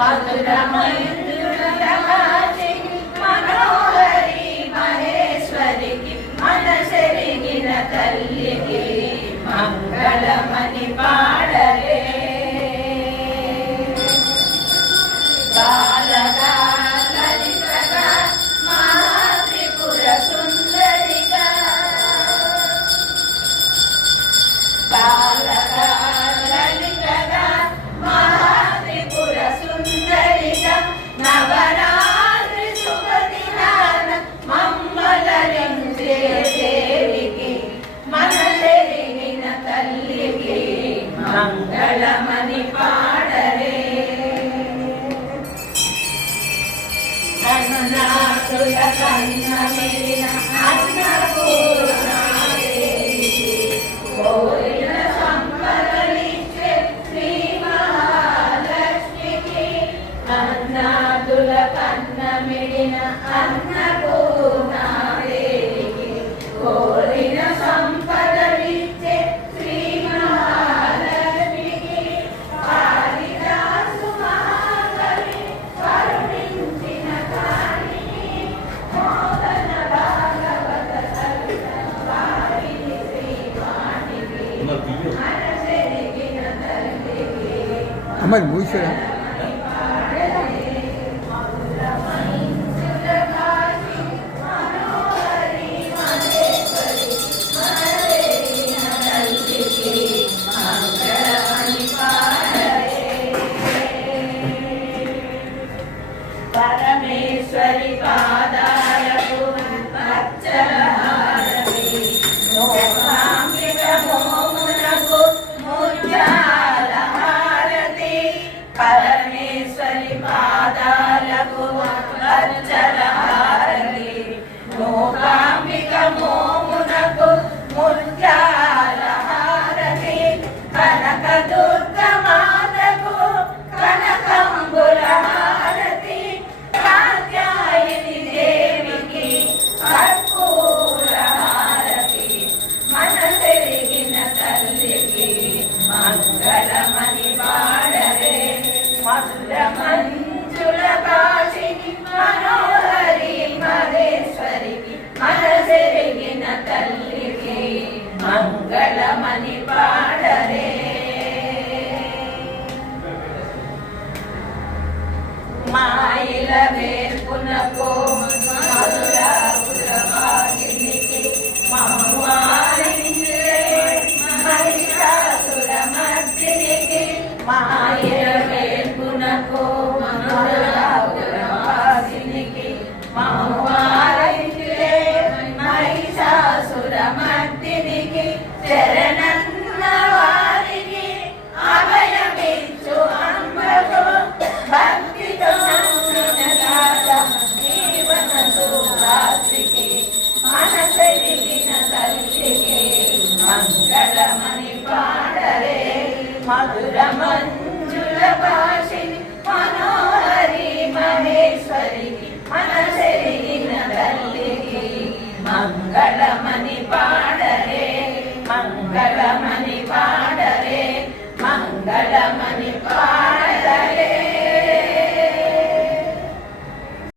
మధురమంజులవాసిని మనోహరి మహేశ్వరికి మనసెరిగిన తల్లికి మంగళమని పాడరే. బాలగా లలితగా మహాత్రిపుర సుందరిగా బాలగా లలితగా మహాత్రిపుర సుందరిగా నవరాత్రి శుభదినాన మమ్మలరించే దేవికి మనసెరిగిన తల్లికి మంగళమని పాడరే. అన్నాటుల కన్నమిరిన అన్నపూర్ణాదేవికి కోరిన సంపదలిచ్చే శ్రీ మహాలక్ష్మికి అన్నాటుల కన్నమిరిన అన్నపూర్ణాదేవికి కోరిన సంపదలిచ్చే శ్రీ మహాలక్ష్మికి కాళిదాసు మహాకవి కరుణించిన కాళికి మోదన భాగవత సరిత వారిని శ్రీవాణికి మనసెరిగిన తల్లికి అమ్మాయి మూసారా పరమేశ్వరి పాదాలకు అచ్చరహారతి లోకాంబిక మోమునకు ముత్యాల హారతి. పరమేశ్వరి పాదాలకు అచ్చరహారతి లోకాంబిక మోమునకు ముత్యాల హారతి. కనక దుర్గ మాతకు కనకంబుల హారతి. కాత్యాయని దేవికి కర్పూర హారతి. మనసెరిగిన తల్లికి మంగళమని పాడరే. మధుర మంజుల కాశిని మనోహరి మహేశ్వరికి మనసెరిగిన తల్లికి మంగళమని పాడరే. మాయిల వేర్పునకు మధురాపురవాసినికి మమ్మారించే మహిషాసురమర్దినికి. మాయిల వేర్పునకు మధురాపురవాసినికి మమ్మారించే మహిషాసురమర్దినికి. శరణన్న వారికి అభయమిచ్చు అంబకు భక్తితో జీవన సురాత్రికి మనసెరిగిన తల్లికి మంగళమని పాడరే. మధుర మంజుల భాష